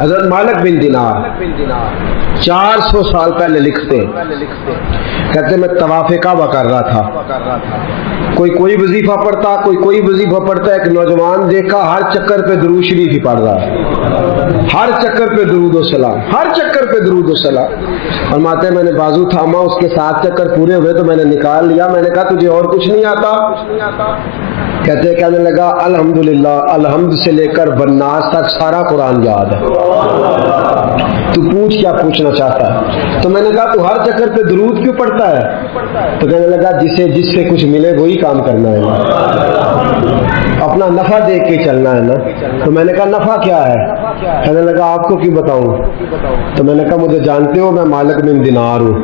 حضرت مالک بن دینار 400 سال پہلے لکھتے کہتے میں طواف کعبہ کر رہا تھا، کوئی وظیفہ پڑھتا، کوئی وظیفہ پڑھتا، ایک نوجوان دیکھا ہر چکر پہ درود شریف ہی پڑھ رہا، ہر چکر پہ درود و سلام، ہر چکر پہ درود و سلام۔ فرماتے ہیں میں نے بازو تھاما، اس کے 7 چکر پورے ہوئے تو میں نے نکال لیا، میں نے کہا تجھے اور کچھ نہیں آتا؟ کہنے لگا الحمدللہ، الحمد سے لے کر بناس تک سارا قرآن یاد ہے، تو پوچھ کیا پوچھنا چاہتا ہے؟ تو میں نے کہا تو ہر چکر پہ درود کیوں پڑھتا ہے؟ تو کہنے لگا جس سے کچھ ملے وہی کام کرنا ہے، اپنا نفع دیکھ کے چلنا ہے نا۔ تو میں نے کہا نفع کیا ہے؟ کہنے لگا آپ کو کیوں بتاؤں؟ تو میں نے کہا مجھے جانتے ہو میں مالک بن دینار ہوں۔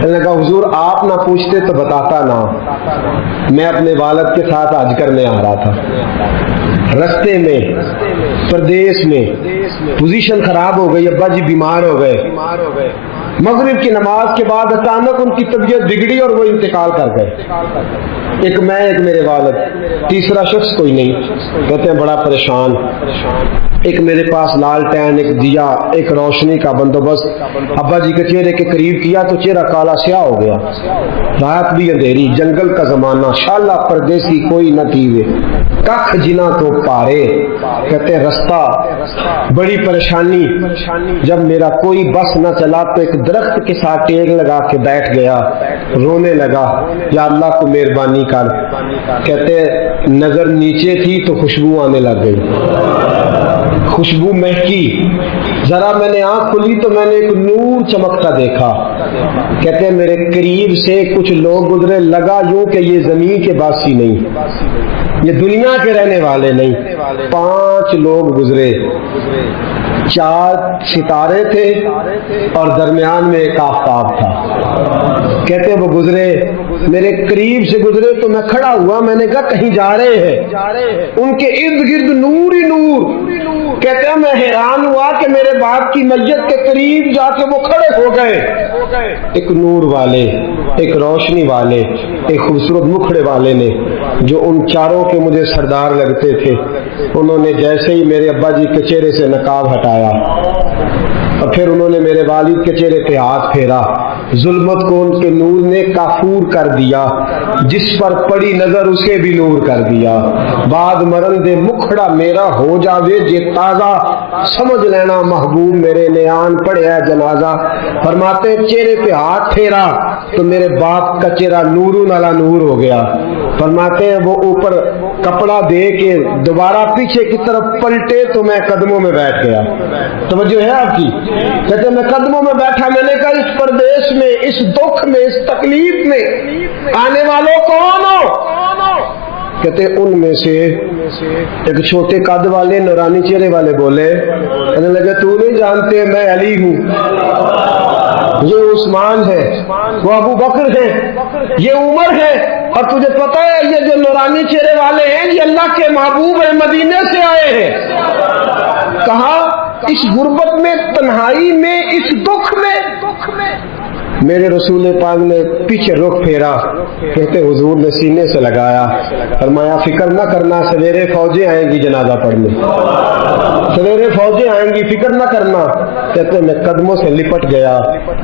کہنے لگا حضور آپ نہ پوچھتے تو بتاتا نا، میں اپنے والد کے ساتھ حج کرنے آ رہا تھا، رستے میں پردیس میں پوزیشن خراب ہو گئی، ابا جی بیمار ہو گئے، مغرب کی نماز کے بعد اچانک ان کی طبیعت بگڑی اور وہ انتقال کر گئے، ایک میں ایک میرے والد، تیسرا شخص کوئی نہیں۔ کہتے ہیں بڑا پریشان، ایک میرے پاس لالٹین، ایک دیا، ایک روشنی کا بندوبست ابا جی کے چہرے کے قریب کیا تو چہرہ کالا سیاہ ہو گیا، رات بھی اندھیری، جنگل کا زمانہ، شالا پردیسی کوئی نہ تیوے کخ جنا تو پارے۔ کہتے ہیں رستہ بڑی پریشانی، جب میرا کوئی بس نہ چلا تو ایک درخت کے ساتھ ٹیک لگا کے بیٹھ گیا، رونے لگا یا اللہ کو مہربانی کر۔ کہتے ہیں نظر نیچے تھی تو خوشبو آنے لگ گئی، خوشبو مہکی، ذرا میں نے آنکھ کھلی تو میں نے ایک نور چمکتا دیکھا۔ کہتے ہیں میرے قریب سے کچھ لوگ گزرے، لگا یوں کہ یہ زمین کے باسی نہیں، یہ دنیا کے رہنے والے نہیں۔ 5 لوگ گزرے، 4 ستارے تھے اور درمیان میں ایک آفتاب تھا۔ کہتے ہیں وہ گزرے، میرے قریب سے گزرے تو میں کھڑا ہوا، میں نے کہا کہیں جا رہے ہیں، ان کے ارد گرد نور ہی نور۔ کہتے ہیں میں حیران ہوا کہ میرے باپ کی میت کے قریب جا کے وہ کھڑے ہو گئے، ایک نور والے، ایک روشنی والے، ایک خوبصورت مکھڑے والے نے، جو ان چاروں کے مجھے سردار لگتے تھے، انہوں نے جیسے ہی میرے ابا جی کے چہرے سے نقاب ہٹایا اور پھر انہوں نے میرے والد کے چہرے پہ ہاتھ پھیرا، ظلمت کو ان کے نور نے کافور کر دیا، جس پر پڑی نظر اسے بھی نور کر دیا۔ بعد مرن دے مکھڑا میرا ہو جاوے جے تازہ، سمجھ لینا محبوب میرے نیان پڑھیا جنازہ۔ فرماتے چہرے پہ ہاتھ پھیرا تو میرے باپ کا چہرہ نورون علی نور ہو گیا۔ فرماتے ہیں وہ اوپر کپڑا دے کے دوبارہ پیچھے کی طرف پلٹے تو میں قدموں میں بیٹھ گیا۔ توجہ ہے آپ کی؟ کہتے میں قدموں میں بیٹھا، میں نے کہا اس پردیش میں، اس دکھ میں، اس تکلیف میں آنے والوں کون ہو؟ کہتے ان میں سے ایک چھوٹے قد والے نورانی چہرے والے بولے، کہنے لگے تو نہیں جانتے میں علی ہوں، یہ عثمان ہے، وہ ابو بکر ہے، یہ عمر ہے، اور تجھے پتہ ہے یہ جو نورانی چہرے والے ہیں یہ اللہ کے محبوب ہیں، مدینے سے آئے ہیں۔ کہا اس غربت میں، تنہائی میں، اس دکھ میں میرے رسول پاک نے پیچھے رخ پھیرا، کہتے حضور نے سینے سے لگایا، فرمایا فکر نہ کرنا، سویرے فوجیں آئیں گی جنازہ پڑھنے، سویرے فوجیں آئیں گی، فکر نہ کرنا۔ کہتے میں قدموں سے لپٹ گیا،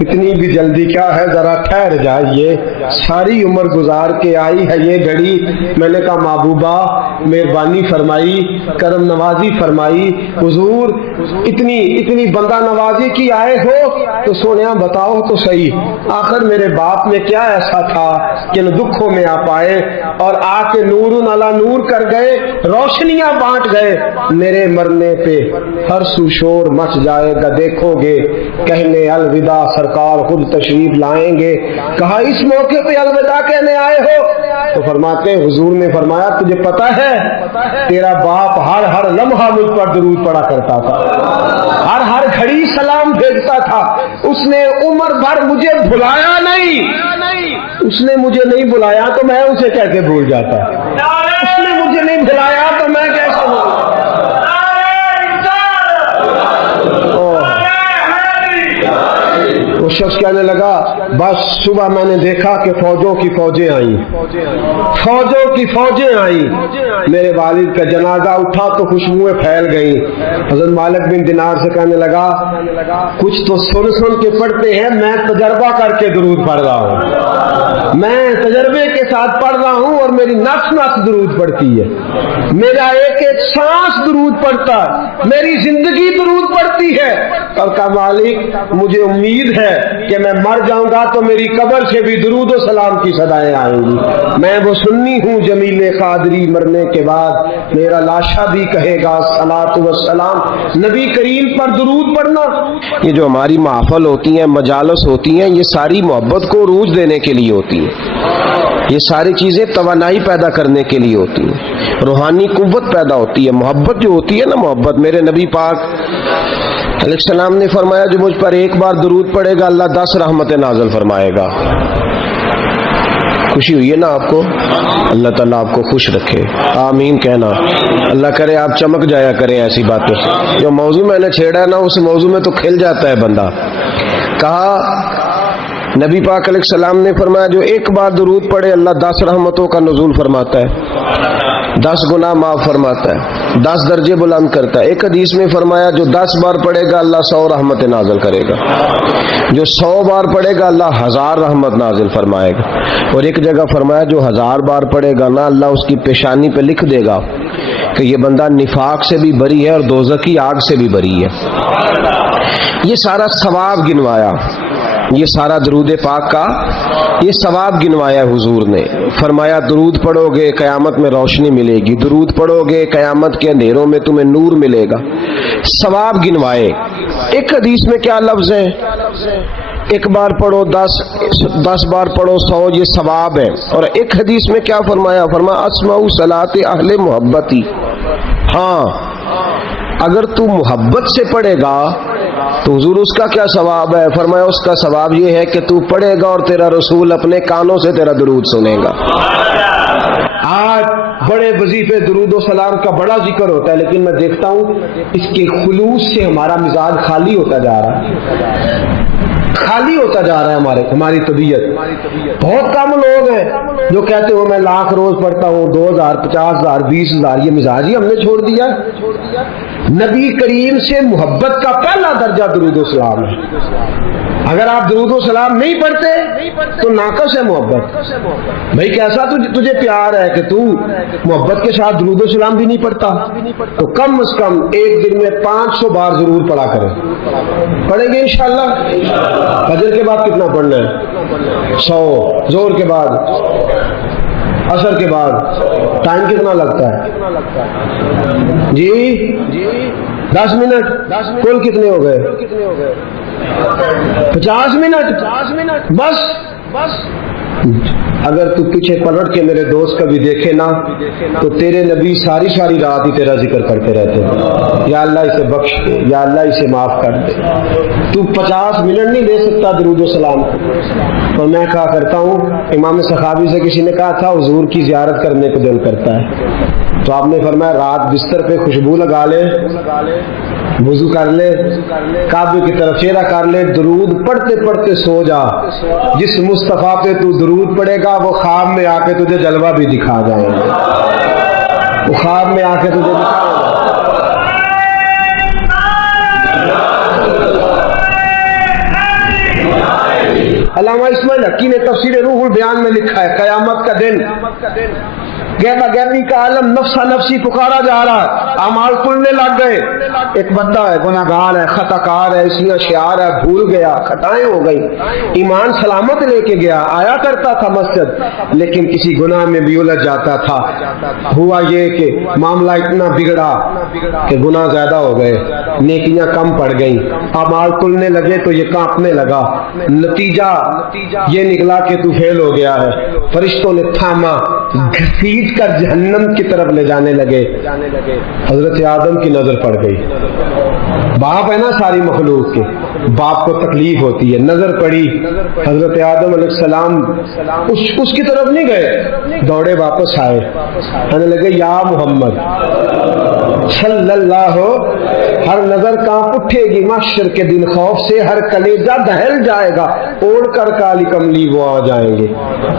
اتنی بھی جلدی کیا ہے، ذرا ٹھہر جائیے، ساری عمر گزار کے آئی ہے یہ گھڑی۔ میں نے کہا محبوبہ مہربانی فرمائی، کرم نوازی فرمائی، حضور اتنی بندہ نوازی کی آئے ہو تو سونیا بتاؤ تو صحیح، آخر میرے باپ میں کیا ایسا تھا کہ ان دکھوں میں آپ آئے اور آ کے نور علی نور کر گئے، روشنیاں بانٹ گئے۔ میرے مرنے پہ ہر سو شور مچ جائے گا، دیکھو گے کہنے الوداع سرکار خود تشریف لائیں گے۔ کہا اس موقع پہ الوداع کہنے آئے ہو؟ تو فرماتے حضور نے فرمایا تجھے پتہ ہے تیرا باپ ہر لمحہ مجھ پر درود پڑا کرتا تھا، ہر گھڑی سلام بھیجتا تھا، اس نے عمر بھر مجھے بھلایا نہیں، اس نے مجھے نہیں بلایا تو میں اسے کیسے بھول جاتا، اس نے مجھے نہیں بلایا تو میں کیسے بھول۔ وہ شخص کہنے لگا بس صبح میں نے دیکھا کہ فوجوں کی فوجیں آئیں، فوجوں کی فوجیں آئیں، میرے والد کا جنازہ اٹھا تو خوشبوئیں پھیل گئیں۔ حضرت مالک بن دینار سے کہنے لگا کچھ تو سن سن کے پڑھتے ہیں، میں تجربہ کر کے درود پڑھ رہا ہوں، میں تجربے کے ساتھ پڑھ رہا ہوں اور میری نفس نفس درود پڑھتی ہے، میرا ایک ایک سانس درود پڑھتا ہے، میری زندگی درود پڑھتی ہے۔ اور کہا مالک مجھے امید ہے کہ میں مر جاؤں گا تو میری قبر سے بھی درود و سلام کی صدائیں آئیں گی، میں وہ سنی ہوں جمیل قادری مرنے کے بعد میرا لاشا بھی کہے گا صلاۃ و سلام، نبی کریم پر درود پڑھنا۔ یہ جو ہماری محفل ہوتی ہیں، مجالس ہوتی ہیں، یہ ساری محبت کو عروج دینے کے لیے ہوتی ہیں، یہ ساری چیزیں توانائی پیدا کرنے کے لیے ہوتی ہیں، روحانی قوت پیدا ہوتی ہے۔ محبت جو ہوتی ہے نا، محبت، میرے نبی پاک علیہ السلام نے فرمایا جو مجھ پر ایک بار درود پڑے گا اللہ 10 رحمتیں نازل فرمائے گا۔ خوشی ہوئی ہے نا آپ کو؟ اللہ تعالیٰ آپ کو خوش رکھے، آمین کہنا۔ اللہ کرے آپ چمک جایا کریں ایسی باتوں سے۔ جو موضوع میں نے چھیڑا ہے نا اس موضوع میں تو کھل جاتا ہے بندہ۔ کہا نبی پاک علیہ السلام نے فرمایا جو ایک بار درود پڑھے اللہ 10 رحمتوں کا نزول فرماتا ہے، 10 گناہ معاف فرماتا ہے، 10 درجے بلند کرتا ہے۔ ایک حدیث میں فرمایا جو 10 بار پڑھے گا اللہ 100 رحمت نازل کرے گا، جو 100 بار پڑھے گا اللہ 1000 رحمت نازل فرمائے گا، اور ایک جگہ فرمایا جو 1000 بار پڑھے گا نا اللہ اس کی پیشانی پہ لکھ دے گا کہ یہ بندہ نفاق سے بھی بری ہے اور دوزخ کی آگ سے بھی بری ہے۔ یہ سارا ثواب گنوایا، یہ سارا درود پاک کا یہ ثواب گنوایا حضور نے۔ فرمایا درود پڑھو گے قیامت میں روشنی ملے گی، درود پڑھو گے قیامت کے اندھیروں میں تمہیں نور ملے گا، ثواب گنوائے۔ ایک حدیث میں کیا لفظ ہے؟ ایک بار پڑھو 10 بار پڑھو 100، یہ ثواب ہے۔ اور ایک حدیث میں کیا فرمایا؟ فرمایا اسمع صلاۃ اہل محبتی، ہاں اگر تو محبت سے پڑھے گا تو حضور اس کا کیا ثواب ہے؟ فرمایا اس کا ثواب یہ ہے کہ تو پڑھے گا اور تیرا رسول اپنے کانوں سے تیرا درود سنے گا۔ آج بڑے وظیفے درود و سلام کا بڑا ذکر ہوتا ہے، لیکن میں دیکھتا ہوں اس کے خلوص سے ہمارا مزاج خالی ہوتا جا رہا ہے، خالی ہوتا جا رہا ہے ہماری طبیعت۔ بہت کم لوگ ہیں جو کہتے ہو میں 1,00,000 روز پڑھتا ہوں، 2,000 50,000 20,000، یہ مزاج ہی ہم نے چھوڑ دیا۔ نبی کریم سے محبت کا پہلا درجہ درود و سلام ہے۔ اگر آپ درود و سلام نہیں پڑھتے تو ناقص ہے محبت۔ بھائی کیسا تجھے پیار ہے کہ تو محبت کے ساتھ درود و سلام بھی نہیں پڑھتا؟ تو کم از کم ایک دن میں 500 بار ضرور پڑھا کریں۔ پڑھیں گے انشاءاللہ؟ فجر کے بعد کتنا پڑھنا ہے؟ 100، ظہر کے بعد، عصر کے بعد، ٹائم کتنا لگتا ہے جی؟ 10 منٹ، کل کتنے ہو گئے؟ 50 منٹ بس۔ اگر تو پیچھے پلٹ کے میرے دوست کا بھی دیکھے نا تو تیرے نبی ساری رات ہی تیرا ذکر کرتے رہتے ہیں، یا اللہ اسے بخش دے، یا اللہ اسے معاف کر دے۔ تو 50 منٹ نہیں دے سکتا درود و سلام کو۔ اور میں کہا کرتا ہوں، امام سخاوی سے کسی نے کہا تھا حضور کی زیارت کرنے کو دل کرتا ہے، تو آپ نے فرمایا رات بستر پہ خوشبو لگا لے، وضو کر لے، کعبے کی طرف چہرہ کر لے، درود پڑھتے پڑھتے سو جا۔ جس مصطفیٰ پہ تو درود پڑے گا وہ خواب میں آ کے تجھے جلوہ بھی دکھا جائیں گے، وہ خواب میں آ کے تجھے دکھا جائیں گے۔ علامہ اسماعیل حقی نے تفسیر روح البیان میں لکھا ہے قیامت کا دن گہما گہمی کا عالم نفسا نفسی پکارا جا رہا ہے، اعمال کھلنے لگ گئے۔ ایک بندہ ہے گناہگار ہے، خطا کار ہے، اس لیے شعار ہے، بھول گیا، خطائیں ہو گئی، ایمان سلامت لے کے گیا، آیا کرتا تھا مسجد لیکن کسی گناہ میں بھی الجھ جاتا تھا۔ ہوا یہ کہ معاملہ اتنا بگڑا کہ گناہ زیادہ ہو گئے، نیکیاں کم پڑ گئیں، اعمال کھلنے لگے تو یہ کانپنے لگا، نتیجہ یہ نکلا کہ تو فیل ہو گیا ہے۔ فرشتوں نے تھاما، گھسیٹ کر جہنم کی طرف لے جانے لگے۔ حضرت آدم کی نظر پڑ گئی، باپ ہے نا ساری مخلوق کے، باپ کو تکلیف ہوتی ہے، نظر پڑی، حضرت آدم علیہ السلام اس کی طرف نہیں گئے، دوڑے واپس آئے، کہنے لگے یا محمد صلی اللہ ہو. ہر نظر کانپ اٹھے گی محشر کے دن خوف سے, ہر کلیجہ دہل جائے گا, اوڑھ کر کالی کملی وہ آ جائیں گے,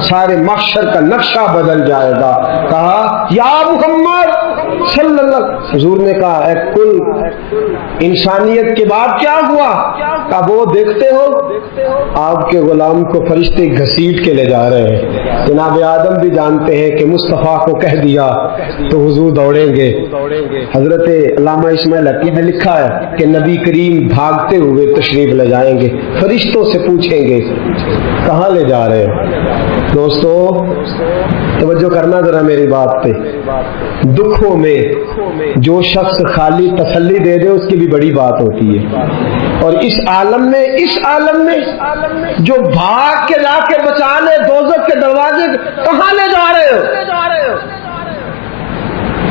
سارے محشر کا نقشہ بدل جائے گا. کہا یا محمد صلی اللہ, حضور نے کہا اے کل انسانیت کے بعد کیا ہوا؟ کہا وہ دیکھتے ہو آپ کے غلام کو فرشتے گھسیٹ کے لے جا رہے ہیں. جناب آدم بھی جانتے ہیں کہ مصطفیٰ کو کہہ دیا تو حضور دوڑیں گے. حضرت علامہ اسماعیل حقی نے لکھا ہے کہ نبی کریم بھاگتے ہوئے تشریف لے جائیں گے, فرشتوں سے پوچھیں گے کہاں لے جا رہے ہیں. دوستو توجہ کرنا ذرا میری بات پہ. دکھوں میں جو شخص خالی تسلی دے دے اس کی بھی بڑی بات ہوتی ہے, اور اس عالم میں جو بھاگ کے لا کے بچا لے دوزخ کے دروازے, کہاں لے جا رہے ہو؟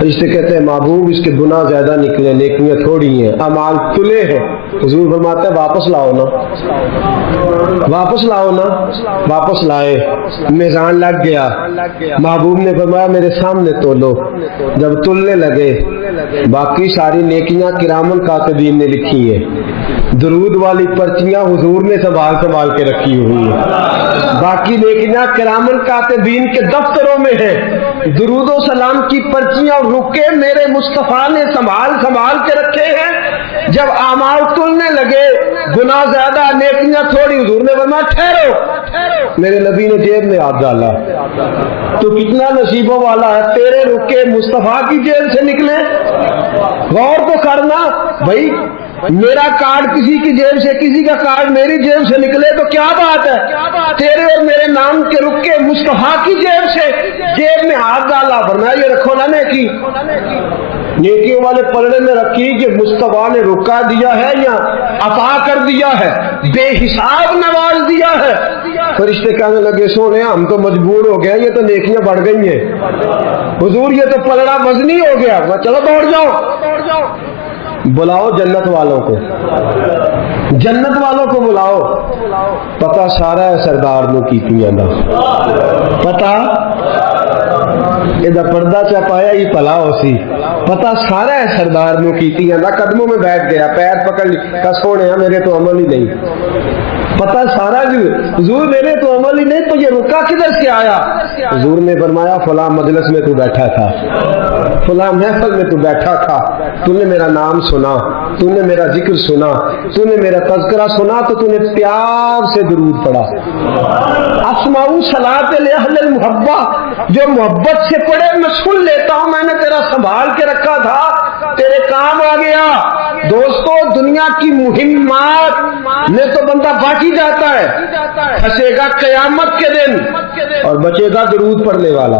اس سے کہتے ہیں محبوب اس کے گناہ زیادہ نکلے, نیکیاں تھوڑی ہیں, اعمال تلے ہیں. حضور فرماتے ہیں واپس لاؤ نا, واپس لاؤ نا. واپس لائے, میزان لگ گیا. محبوب نے فرمایا میرے سامنے تولو. جب تلنے لگے باقی ساری نیکیاں کرامن کاتبین نے لکھی ہیں, درود والی پرچیاں حضور نے سنبھال کے رکھی ہوئی ہیں. باقی نیکیاں کرامن کاتبین کے دفتروں میں ہیں. درود و سلام کی پرچیاں اور رکے میرے مصطفیٰ نے سنبھال کے رکھے ہیں. جب اعمال تلنے لگے, گناہ زیادہ نیکیاں تھوڑی, حضور نے فرمایا ٹھہرو. میرے نبی نے جیب میں ہاتھ ڈالا. تو کتنا نصیبوں والا ہے, تیرے رکے مصطفیٰ کی جیب سے نکلے. غور تو کرنا بھائی, میرا کارڈ کسی کی جیب سے, کسی کا کارڈ میری جیب سے نکلے تو کیا بات ہے. تیرے اور میرے نام کے رکے مصطفیٰ کی جیب سے جیب میں ہاتھ ڈالا. فرمایا یہ رکھو نا نیکی, نیکیوں والے پلڑے میں رکھی کہ مصطفیٰ نے رکا دیا ہے یا عطا کر دیا ہے, بے حساب نواز دیا ہے. فرشتے کہنے لگے سونے ہم تو مجبور ہو گئے, یہ تو نیکیاں بڑھ گئی ہیں. حضور یہ تو پلڑا وزنی ہو گیا. چلو دوڑ جاؤ, بلاؤ جنت والوں کو, جنت والوں کو بلاؤ. پتہ سارا ہے سردار نو کیتیاں دا, پتہ یہ پردہ چپایا ہی پلا ہو سی. پتہ سارا ہے سردار نو کیتیاں دا. قدموں میں بیٹھ گیا, پیر پکڑ لی, کہ سونے میرے تو عمل ہی نہیں. پتہ سارا جو حضور میرے تو عمل ہی نہیں, تو یہ رکا کدھر سے آیا؟ حضور نے فرمایا فلاں مجلس میں تو بیٹھا تھا, فلاں محفل میں تو بیٹھا تھا, تو نے میرا نام سنا, تو نے میرا ذکر سنا, تو نے میرا تذکرہ سنا, تو نے پیار سے درود پڑھا. اسمعوا صلاۃ لاہل المحبہ, جو محبت سے پڑھے میں سن لیتا ہوں. میں نے تیرا سنبھال کے رکھا تھا, تیرے کام آ گیا. دوستو دنیا کی مہمات میں تو بندہ باقی جاتا ہے, پھنسے گا قیامت کے دن, اور بچے گا درود پڑھنے والا,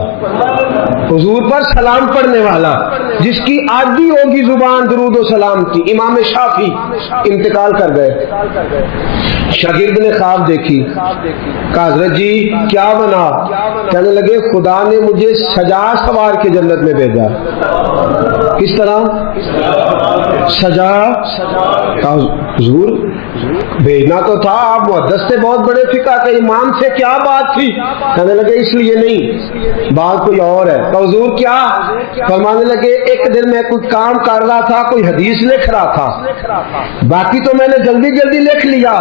حضور پر سلام پڑھنے والا, جس کی عادی ہوگی زبان درود و سلام کی. امام شافعی انتقال کر گئے. شاگرد نے خواب دیکھی, کہا حضرت جی کیا بنا؟ کہنے لگے خدا نے مجھے سجا سوار کے جنت میں بھیجا. کس طرح سجا؟ کہا حضور بھیجنا تو تھا, آپ محدث سے بہت بڑے فقہ کے امام سے, کیا بات تھی؟ کہنے لگے اس لیے نہیں, بات کوئی اور ہے. تو حضور کیا؟ فرمانے لگے ایک دن میں کوئی کام کر رہا تھا, کوئی حدیث لکھ رہا تھا, باقی تو میں نے جلدی لکھ لیا,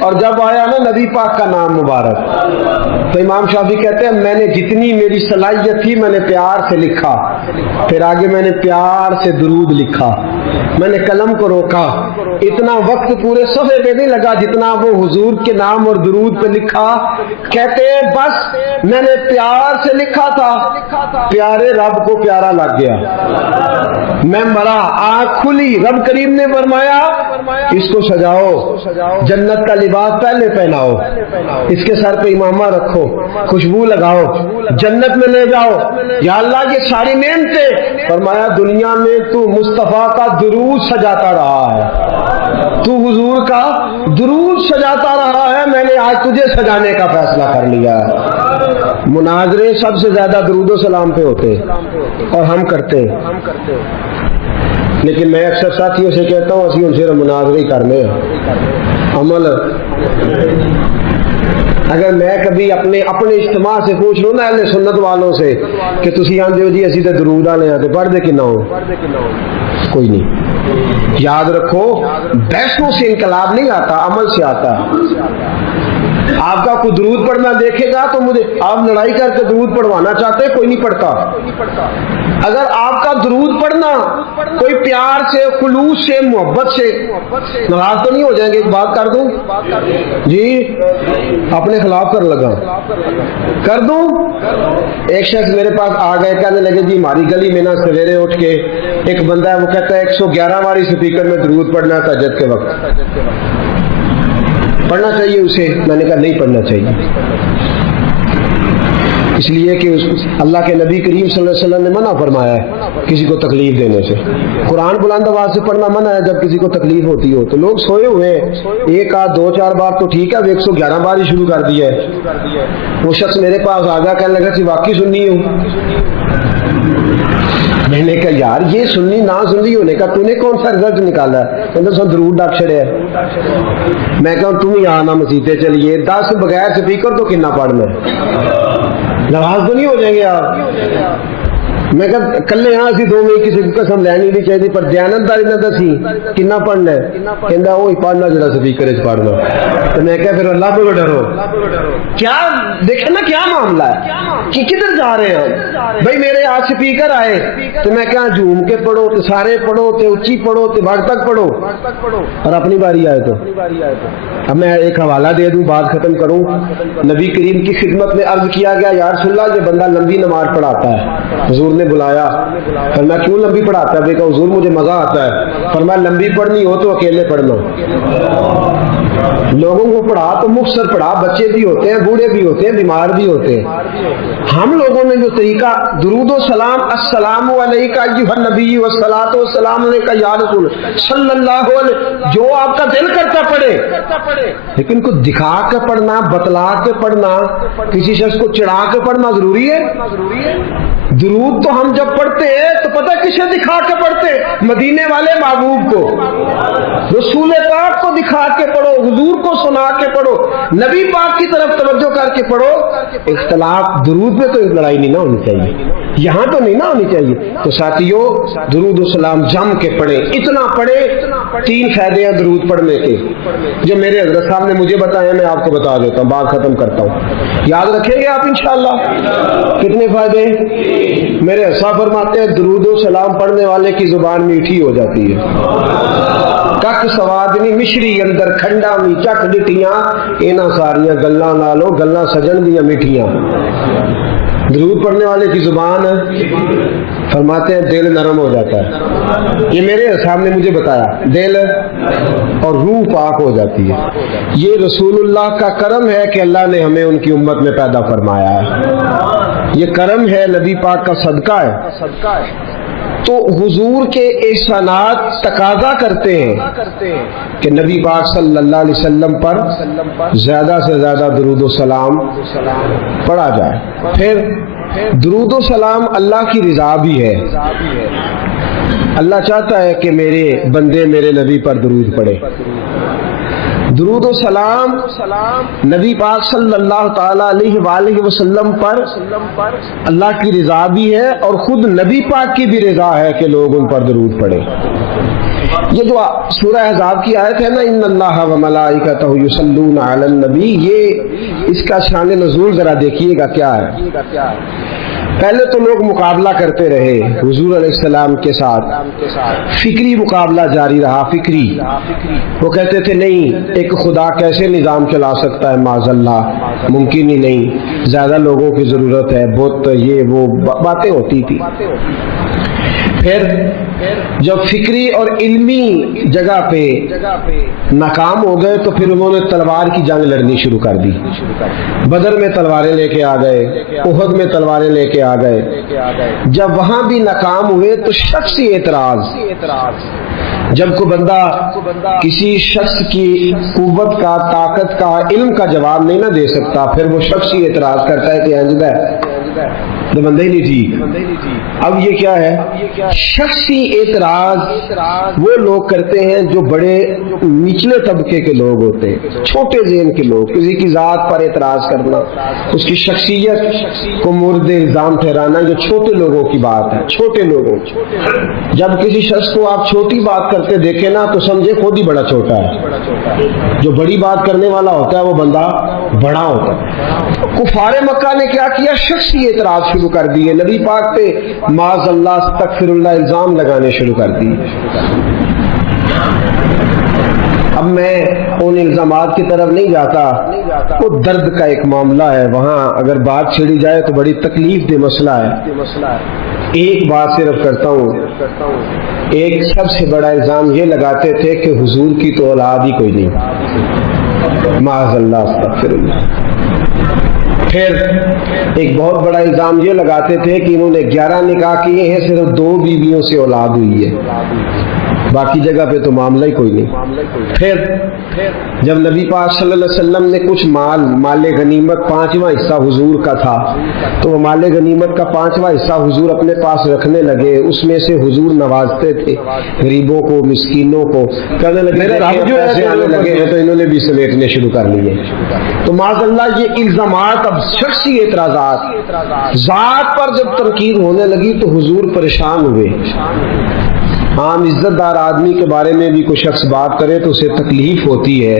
اور جب آیا نا نبی پاک کا نام مبارک, تو امام شافعی کہتے ہیں میں نے جتنی میری صلاحیت تھی میں نے پیار سے لکھا, پھر آگے میں نے پیار سے درود لکھا, میں نے قلم کو روکا, اتنا وقت پورے صفحے پہ نہیں لگا جتنا وہ حضور کے نام اور درود پہ لکھا. کہتے ہیں بس میں نے پیار سے لکھا تھا, پیارے رب کو پیارا لگ گیا, میں مرا, آنکھ کھلی, رب کریم نے فرمایا اس کو سجاؤ, جنت کا لباس پہلے پہناؤ, اس کے سر پہ امامہ رکھو, خوشبو لگاؤ, جنت میں لے جاؤ. یا اللہ یہ ساری نعمتیں. فرمایا دنیا میں تو مصطفیٰ کا درود سجاتا رہا ہے, تو حضور کا درود سجاتا رہا ہے, میں نے آج تجھے سجانے کا فیصلہ کر لیا ہے. مناظرے سب سے زیادہ درود و سلام پہ ہوتے اور ہم کرتے, لیکن میں اکثر ساتھیوں سے کہتا ہوں اسی ان سے مناظرے کرنے عمل اگر میں کبھی اپنے اجتماع سے پوچھ لوں نا اہل سنت والوں سے کہ تسی آندے ہو جی اسی تے درود والے ہیں تے پڑھ دے کنا ہو، کوئی نہیں. یاد رکھو بحثوں سے انقلاب نہیں آتا، عمل سے آتا ہے. آپ کا کوئی درود پڑھنا دیکھے گا تو مجھے آپ لڑائی کر کے درود پڑھوانا چاہتے ہیں، کوئی نہیں پڑھتا. اگر آپ کا درود پڑھنا کوئی پیار سے، خلوص سے، محبت سے، ناراض تو نہیں ہو جائیں گے؟ ایک بات کر دوں جی، اپنے خلاف کر لگا کر دوں. ایک شخص میرے پاس آ گئے، کہنے لگے جی ہماری گلی میں نا سویرے اٹھ کے ایک بندہ ہے، وہ کہتا ہے 111 باری سپیکر میں درود پڑھنا ہے تہجد کے وقت، پڑھنا چاہیے اسے؟ میں نے کہا نہیں پڑھنا چاہیے، اس لیے کہ اللہ کے نبی کریم صلی اللہ علیہ وسلم نے منع فرمایا ہے کسی کو تکلیف دینے سے. قرآن بلند آواز سے پڑھنا منع ہے جب کسی کو تکلیف ہوتی ہو. تو لوگ سوئے ہوئے ہیں، ایک آدھ دو چار بار تو ٹھیک ہے، اب 111 بار ہی شروع کر دیا ہے. وہ شخص میرے پاس آ گیا، کہنے لگا سی واقعی سننی ہوں. میں نے کہا یار یہ سننی نہ سننی ہونے کا تو نے کون سا رزلٹ نکالا ہے؟ کہتے سب درود ڈاک چھڑے ہے. میں کہا تم ہی آنا مسیطے چلیے، 10 بغیر سپیکر تو کنا پڑھنا ہے، ناراض تو نہیں ہو جائیں گے آپ؟ میں کہا کلے ہاں اسی دو میں کسی کو قسم لینی نہیں چاہیے، پر دیانتداری نہ دسی کنا پڑھنا ہے. کہندا وہی پڑھنا جڑا سپیکر وچ پڑھنا. تو میں کہا پھر اللہ کو ڈرو. کیا دیکھیں نا کیا معاملہ ہے کہ کدھر جا رہے ہیں بھائی. میرے ہاتھ سپیکر آئے تو میں کہا جھوم کے پڑھو تو سارے پڑھو تو اونچی پڑھو تو بھگ تک پڑھو، اور اپنی باری آئے تو. اب میں ایک حوالہ دے دوں، بات ختم کروں. نبی کریم کی خدمت میں عرض کیا گیا یا رسول اللہ یہ بندہ لمبی نماز پڑھاتا ہے. حضور نے بلایا، فرمایا کیوں لمبی پڑھاتا ہے؟ میں کہا حضور مجھے مزہ آتا ہے. فرمایا لمبی پڑھنی ہو تو اکیلے پڑھنا، لوگوں کو پڑھا تو مختصر پڑھا، بچے بھی ہوتے ہیں، بوڑھے بھی ہوتے ہیں، بیمار بھی ہوتے ہیں. ہم لوگوں نے جو طریقہ درود و سلام السلام علیکہ ایھا النبی والصلاۃ والسلام علیکہ یا رسول صلی اللہ علیہ، جو آپ کا دل کرتا پڑھے، لیکن کو دکھا کے پڑھنا، بتلا کے پڑھنا، کسی شخص کو چڑھا کے پڑھنا ضروری ہے؟ درود تو ہم جب پڑھتے ہیں تو پتہ کسے دکھا کے پڑھتے؟ مدینے والے محبوب کو، رسول پاک کو دکھا کے پڑھو، حضور کو سنا کے پڑھو، نبی پاک کی طرف توجہ کر کے پڑھو. اختلاف درود میں تو لڑائی نہیں نہ ہونی چاہیے، یہاں تو نہیں نہ ہونی چاہیے. تو ساتھیو درود و سلام جم کے پڑھیں، اتنا پڑھیں. 3 فائدے ہیں درود پڑھنے کے جو میرے حضرت صاحب نے مجھے بتایا، میں آپ کو بتا دیتا ہوں، بات ختم کرتا ہوں. یاد رکھیں گے آپ انشاءاللہ. کتنے فائدے؟ میرے حضرت فرماتے ہیں درود و سلام پڑھنے والے کی زبان میٹھی ہو جاتی ہے. کک سوادنی مشری اندر کھنڈا می چک ڈٹیاں، اینا ساریاں گلاں نالو گلاں سجن دیاں میٹھیاں. درود پڑھنے والے کی زبان فرماتے ہیں دل نرم ہو جاتا ہے. یہ میرے صاحب نے مجھے بتایا، دل اور روح پاک ہو جاتی ہے. یہ رسول اللہ کا کرم ہے کہ اللہ نے ہمیں ان کی امت میں پیدا فرمایا ہے، یہ کرم ہے، نبی پاک کا صدقہ ہے. تو حضور کے احسانات تقاضا کرتے ہیں کہ نبی پاک صلی اللہ علیہ وسلم پر زیادہ سے زیادہ درود و سلام پڑھا جائے. پھر درود و سلام اللہ کی رضا بھی ہے. اللہ چاہتا ہے کہ میرے بندے میرے نبی پر درود پڑھے. درود و سلام نبی پاک صلی اللہ تعالی علیہ وآلہ وسلم پر اللہ کی رضا بھی ہے، اور خود نبی پاک کی بھی رضا ہے کہ لوگ ان پر درود پڑھیں. یہ جو سورہ احزاب کی آیت ہے نا، ان اللہ و ملائکتہ یصلون علی النبی، یہ اس کا شان نزول ذرا دیکھیے گا کیا ہے. پہلے تو لوگ مقابلہ کرتے رہے حضور علیہ السلام کے ساتھ، فکری مقابلہ جاری رہا. فکری وہ کہتے تھے نہیں ایک خدا کیسے نظام چلا سکتا ہے، معاذ اللہ ممکن ہی نہیں، زیادہ لوگوں کی ضرورت ہے، بت یہ وہ باتیں ہوتی تھی. پھر جب فکری اور علمی جگہ پہ ناکام ہو گئے تو پھر انہوں نے تلوار کی جنگ لڑنی شروع کر دی. بدر میں تلواریں لے کے آ گئے، احد میں تلواریں لے کے آ گئے. جب وہاں بھی ناکام ہوئے تو شخصی اعتراض، جب کوئی بندہ کسی شخص کی قوت کا، طاقت کا، علم کا جواب نہیں نہ دے سکتا، پھر وہ شخصی اعتراض کرتا ہے کہ انجدہ ہے تو بندہ ہی نہیں ٹھیک۔ اب یہ کیا ہے؟ شخصی اعتراض وہ لوگ کرتے ہیں جو بڑے نچلے طبقے کے لوگ ہوتے ہیں، چھوٹے ذہن کے لوگ، کسی کی ذات پر اعتراض کرنا، اس کی شخصیت کو مورد الزام ٹھہرانا، یہ چھوٹے لوگوں کی بات ہے، چھوٹے لوگوں۔ جب کسی شخص کو آپ چھوٹی بات کرتے دیکھیں نا تو سمجھے خود ہی بڑا چھوٹا ہے، جو بڑی بات کرنے والا ہوتا ہے وہ بندہ بڑا ہوتا ہے۔ کفار مکہ نے کیا کیا؟ شخصی اعتراض شروع کر دیے، نبی پاک پہ معاذ اللہ استغفر اللہ الزام لگانے شروع کر دیے۔ اب میں ان الزامات کی طرف نہیں جاتا، وہ درد کا ایک معاملہ ہے، وہاں اگر بات چھیڑی جائے تو بڑی تکلیف دہ مسئلہ ہے۔ ایک بات صرف کرتا ہوں، ایک سب سے بڑا الزام یہ لگاتے تھے کہ حضور کی تو اولاد ہی کوئی نہیں، معاذ اللہ استغفر اللہ۔ پھر ایک بہت بڑا الزام یہ لگاتے تھے کہ انہوں نے 11 نکاح کیے ہیں، صرف 2 بیویوں سے اولاد ہوئی ہے، باقی جگہ پہ تو معاملہ ہی کوئی نہیں۔ پھر جب نبی پاک صلی اللہ علیہ وسلم نے کچھ مال غنیمت 5واں حصہ حضور کا تھا تو وہ مال غنیمت کا 5واں حصہ حضور اپنے پاس رکھنے لگے، اس میں سے حضور نوازتے تھے غریبوں کو، مسکینوں کو، کہنے لگے پیسے آنے لگے ہیں تو انہوں نے بھی سمیٹنے شروع کر لیے۔ تو معاذ اللہ یہ الزامات، اب شخصی اعتراضات، ذات پر جب تنقید ہونے لگی تو حضور پریشان ہوئے۔ عام عزت دار آدمی کے بارے میں بھی کوئی شخص بات کرے تو اسے تکلیف ہوتی ہے۔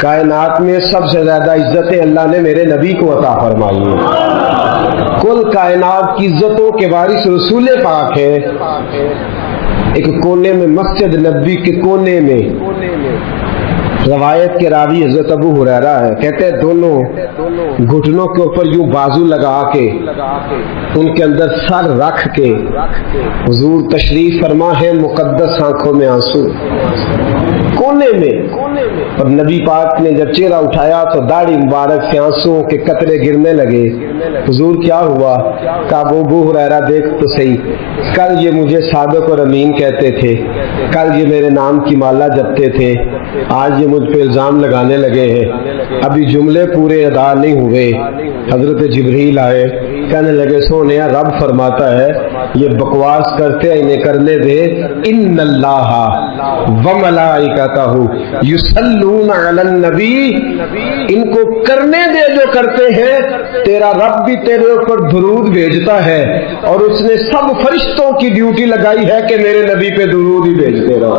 کائنات میں سب سے زیادہ عزتیں اللہ نے میرے نبی کو عطا فرمائی ہیں، کل کائنات کی عزتوں کے وارث رسول پاک ہے۔ ایک کونے میں مسجد نبی کے کونے میں روایت کے راوی حضرت ابو ہریرہ ہے، کہتے ہیں دونوں گھٹنوں کے اوپر یوں بازو لگا کے ان کے اندر سر رکھ کے حضور تشریف فرما ہے، مقدس آنکھوں میں آنسو کونے میں، اور نبی پاک نے جب چہرہ اٹھایا تو داڑھی مبارک سے آنسوؤں کے قطرے گرنے لگے۔ حضور کیا ہوا؟ کہا ابو ہریرہ دیکھ تو صحیح، کل یہ مجھے صادق اور امین کہتے تھے، کل یہ میرے نام کی مالا جپتے تھے، آج یہ مجھ پہ الزام لگانے لگے ہیں، ابھی جملے پورے ادا نہیں ہوئے۔ حضرت جبریل آئے، کہنے لگے سونے رب فرماتا ہے یہ بکواس کرتے ہیں انہیں کرنے دے، ان اللہ وملائکتہ یصلون علی النبی، ان کو کرنے دے جو کرتے ہیں، تیرا رب بھی تیرے اوپر درود بھیجتا ہے، اور اس نے سب فرشتوں کی ڈیوٹی لگائی ہے کہ میرے نبی پہ درود ہی بھیجتے رہو۔